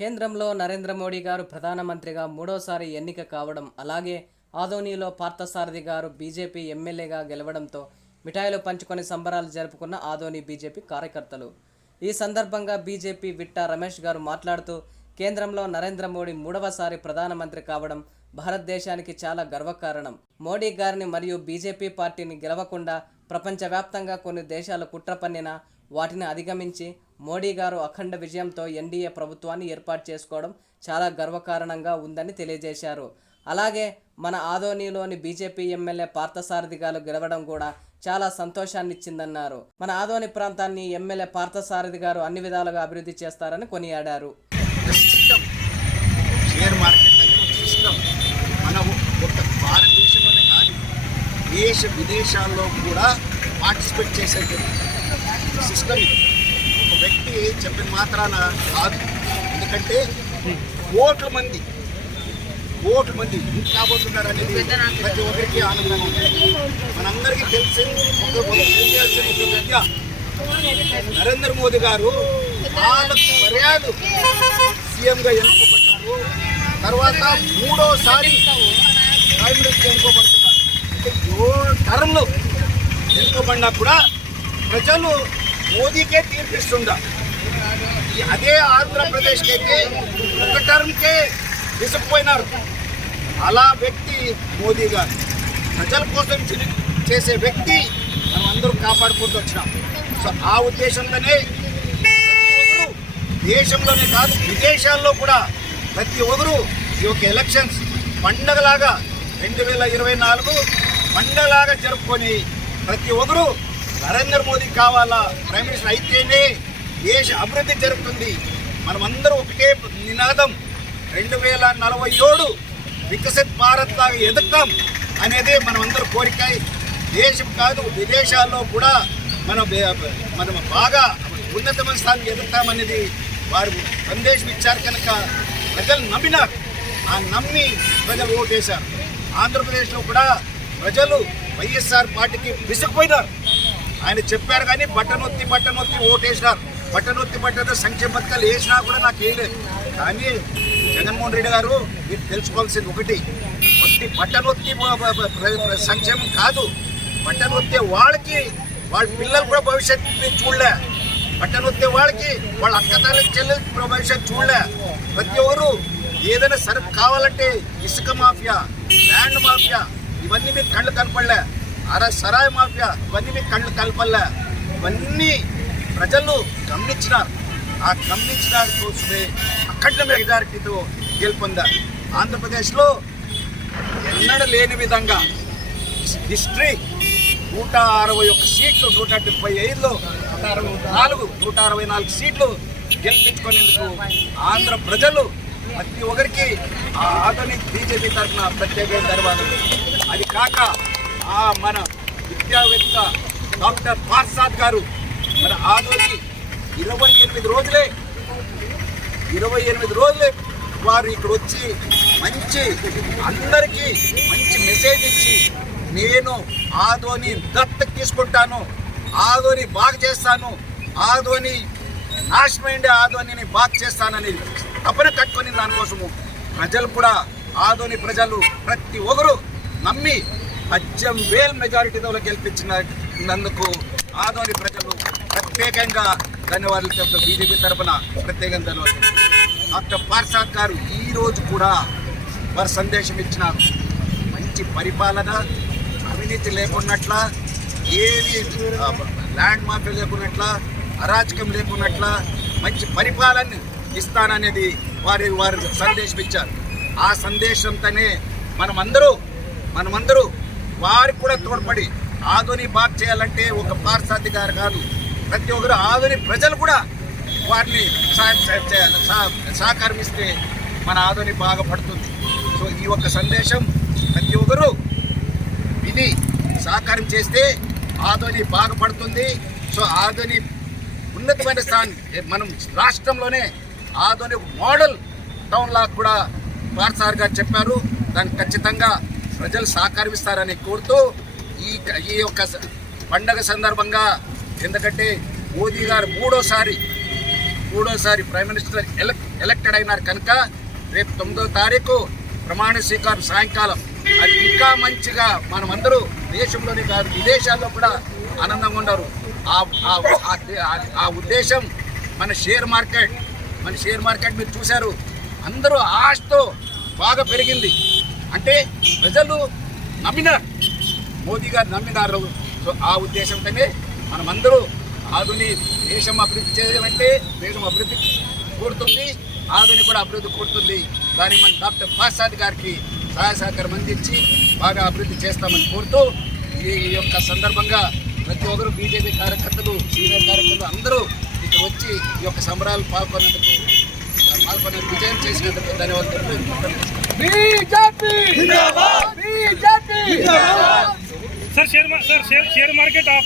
కేంద్రంలో నరేంద్ర మోడీ గారు ప్రధానమంత్రిగా మూడోసారి ఎన్నిక కావడం, అలాగే ఆదోనిలో పార్థసారథి గారు బీజేపీ ఎమ్మెల్యేగా గెలవడంతో మిఠాయిలు పంచుకొని సంబరాలు జరుపుకున్న ఆదోని బీజేపీ కార్యకర్తలు. ఈ సందర్భంగా బీజేపీ విట్టా రమేష్ గారు మాట్లాడుతూ, కేంద్రంలో నరేంద్ర మోడీ మూడవసారి ప్రధానమంత్రి కావడం భారతదేశానికి చాలా గర్వకారణం. మోడీ గారిని మరియు బీజేపీ పార్టీని గెలవకుండా ప్రపంచవ్యాప్తంగా కొన్ని దేశాలు కుట్ర పన్నినా వాటిని అధిగమించి మోడీ గారు అఖండ విజయంతో ఎన్డీఏ ప్రభుత్వాన్ని ఏర్పాటు చేసుకోవడం చాలా గర్వకారణంగా ఉందని తెలియజేశారు. అలాగే మన ఆదోనిలోని బీజేపీ ఎమ్మెల్యే పార్థసారథి గారు గెలవడం కూడా చాలా సంతోషాన్ని ఇచ్చిందన్నారు. మన ఆదోని ప్రాంతాన్ని ఎమ్మెల్యే పార్థసారథి గారు అన్ని విధాలుగా అభివృద్ధి చేస్తారని కొనియాడారు. షేర్ మార్కెట్ అనేది ఒక సిస్టమ్. మన ఒక భారతదేశంలోనే కాదు, దేశ విదేశాల్లో కూడా పార్టిసిపేట్ చేసే సిస్టమ్ ఇది. ఒక వ్యక్తి చెప్పిన మాత్రాన కాదు. ఎందుకంటే కోట్ల మంది కాబోతున్నారు అనేది ప్రతి ఒక్కరికి ఆనందంగా ఉంటుంది. మనందరికీ తెలిసి ఒక విద్య, నరేంద్ర మోదీ గారు 4 పర్యాలు సీఎంగా ఎన్నుకోబడ్డారు. తర్వాత మూడోసారి ప్రైమ్ మినిస్టర్ ఎన్నుకోబడుతున్నారు. అంటే 7 టర్మ్లు ఎన్నుకోబడినా కూడా ప్రజలు మోదీకే తీర్పిస్తుంటారు. అదే ఆంధ్రప్రదేశ్కి అయితే 1 టర్మ్కే విసిపోయినారు. అలా వ్యక్తి మోదీ గారు ప్రజల కోసం చేసే వ్యక్తి మనం అందరూ కాపాడుకుంటూ వచ్చినాం. సో ఆ ఉద్దేశంతోనే ప్రతి ఒక్కరు దేశంలోనే కాదు విదేశాల్లో కూడా ప్రతి ఒక్కరు ఈ యొక్క ఎలక్షన్స్ పండగలాగా 2024 పండగలాగా జరుపుకొని ప్రతి ఒక్కరు నరేంద్ర మోదీ కావాలా, ప్రైమ్ మినిస్టర్ అయితేనే దేశ అభివృద్ధి జరుగుతుంది. మనమందరూ ఒకటే నినాదం 2047 వికసిత్ భారత్ లాగా ఎదుగుతాం అనేది మనమందరూ కోరిక. దేశం కాదు విదేశాల్లో కూడా మనం బాగా ఉన్నతమైన స్థానానికి ఎదుగుతామనేది వారు సందేశం ఇచ్చారు. కనుక ప్రజలు నమ్మినారు. ఆ నమ్మి ప్రజలు ఓటేశారు. ఆంధ్రప్రదేశ్లో కూడా ప్రజలు వైఎస్ఆర్ పార్టీకి విసుకుపోయినారు. ఆయన చెప్పారు కానీ బట్టనొత్తి ఓటేసినారు. బట్టనొత్తి సంక్షేమ పథకాలు వేసినా కూడా నాకు వేయలేదు. కానీ జగన్మోహన్ రెడ్డి గారు మీరు తెలుసుకోవాల్సింది ఒకటి బట్టనొత్తి సంక్షేమం కాదు. బట్టనొత్తే వాళ్ళకి వాళ్ళ పిల్లలు కూడా భవిష్యత్తు చూడలే. బట్టనొత్తే వాళ్ళకి వాళ్ళ అక్కతల్లి చెల్లెలు భవిష్యత్తు చూడలే. ప్రతి ఒక్కరు ఏదైనా సరుకు కావాలంటే ఇసుక మాఫియా, ల్యాండ్ మాఫియా ఇవన్నీ మీకు కళ్ళు కనపడలే. సరాయి మాఫియా ఇవన్నీ మీకు కళ్ళు కనపడలే. ఇవన్నీ ప్రజలు గమనించినారు. ఆ గమనించిన కోసమే అఖండ మెజారిటీతో గెలుపొందారు. ఆంధ్రప్రదేశ్లో ఎన్నడూ లేని విధంగా హిస్టరీ 161 సీట్లు 175లో 164 సీట్లు గెలిపించుకునేందుకు ఆంధ్ర ప్రజలు ప్రతి ఒక్కరికి ఆ ఆదోని బీజేపీ తరఫున ప్రత్యేక ధన్యవాదాలు. అది కాక మన విద్యావేత్త డాక్టర్ పార్థసారథి గారు మన ఆదోని 28 రోజులే వారు ఇక్కడ వచ్చి అందరికీ మంచి మెసేజ్ ఇచ్చి, నేను ఆదోని దత్తకు తీసుకుంటాను, ఆదోని బాగు చేస్తాను, ఆదోని నాశనమైండే ఆదోనిని బాగు చేస్తానని తపన కట్టుకొని దానికోసము ప్రజలు కూడా ఆదోని ప్రజలు ప్రతి ఒక్కరు నమ్మి 18,000 మెజారిటీతో గెలిపించినందుకు ఆదోని ప్రజలు ప్రత్యేకంగా ధన్యవాదాలు చెప్తూ బీజేపీ తరఫున ప్రత్యేకంగా ధన్యవాదాలు. డాక్టర్ పార్థసారథి గారు ఈరోజు కూడా వారు సందేశం ఇచ్చినారు. మంచి పరిపాలన, అవినీతి లేకున్నట్ల, ఏది ల్యాండ్ మాఫియా లేకున్నట్ల, అరాచకం లేకున్నట్ల మంచి పరిపాలన ఇస్తాననేది వారు సందేశం ఇచ్చారు. ఆ సందేశంతోనే మనమందరూ వారికి కూడా తోడ్పడి ఆదోని బాగు చేయాలంటే ఒక పార్థసారథి గారు కాదు, ప్రతి ఒక్కరు ఆదోని ప్రజలు కూడా వారిని సహకారం ఇస్తే మన ఆదోని బాగుపడుతుంది. సో ఈ ఒక్క సందేశం ప్రతి ఒక్కరు విని సహకారం చేస్తే ఆదోని బాగుపడుతుంది. సో ఆదోని ఉన్నతమైన స్థానం మనం రాష్ట్రంలోనే ఆదోని మోడల్ టౌన్ లాగా కూడా పార్థసారథి గారు చెప్పారు. దానికి ఖచ్చితంగా ప్రజలు సహకరిస్తారని కోరుతూ ఈ యొక్క పండగ సందర్భంగా, ఎందుకంటే మోదీ గారు మూడోసారి ప్రైమ్ మినిస్టర్ ఎలక్టెడ్ అయినారు కనుక రేపు 9వ తారీఖు ప్రమాణ స్వీకారం సాయంకాలం అది ఇంకా మంచిగా మనమందరూ దేశంలోనే కాదు విదేశాల్లో కూడా ఆనందంగా ఉన్నారు. ఆ ఉద్దేశం మన షేర్ మార్కెట్ మీరు చూశారు, అందరూ ఆశతో బాగా పెరిగింది. అంటే ప్రజలు నమ్మినారు, మోదీ గారు నమ్మినారు. సో ఆ ఉద్దేశంతోనే మనమందరూ ఆధుని దేశం అభివృద్ధి చేయాలంటే దేశం అభివృద్ధి కోరుతుంది, ఆధుని కూడా అభివృద్ధి కోరుతుంది. దానికి మన డాక్టర్ ప్రసాద్ గారికి సహాయ సహకారం అందించి బాగా అభివృద్ధి చేస్తామని కోరుతూ ఈ యొక్క సందర్భంగా ప్రతి ఒక్కరు బీజేపీ కార్యకర్తలు సీనియర్ కార్యకర్తలు అందరూ ఇక్కడ వచ్చి ఈ యొక్క సంబరాలు పాల్గొని విజయం చేసినందుకు ధన్యవాదాలు. सर शेयर मार्केट आप